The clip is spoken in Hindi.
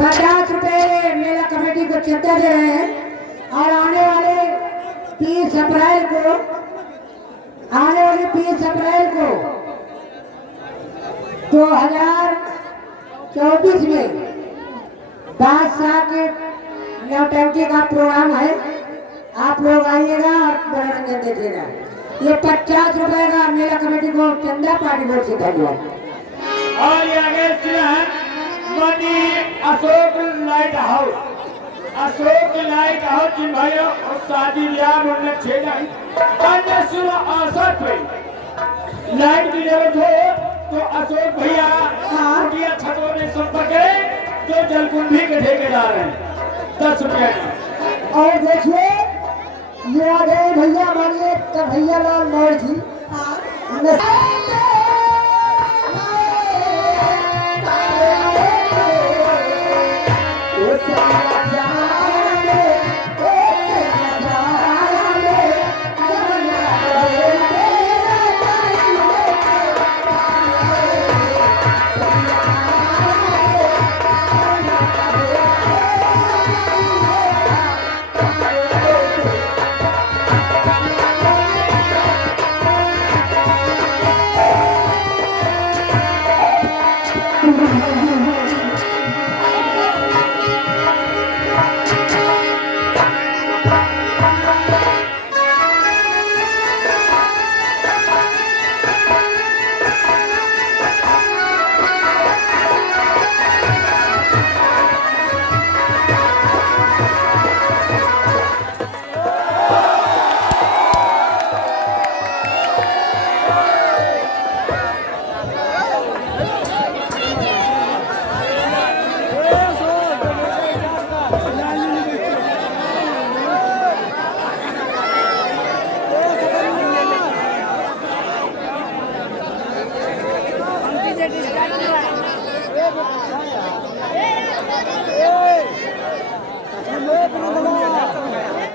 50 रुपए मेला कमेटी को चंदा दे रहे हैं और आने वाले 30 अप्रैल को 2024 में बादशाह के नौटंकी का प्रोग्राम है। आप लोग आइएगा और मनोरंजन देखिएगा। ये 50 रुपए का मेला कमेटी को चंदा पार्टी बोर्ड से धन्यवाद। और ये आगे मनी अशोक लाइट हाउस जिन भाइयों और शादी ब्याह में छेड़ा अन्य सुबह अवसर पे लाइट की जरूरत हो तो अशोक भैया छतों में संपर्क करें जो जलकुंभी के ठेकेदार हैं। 10 रुपया और देखिए ये आ गए भैया हमारे भैया लाल मौर्य जी।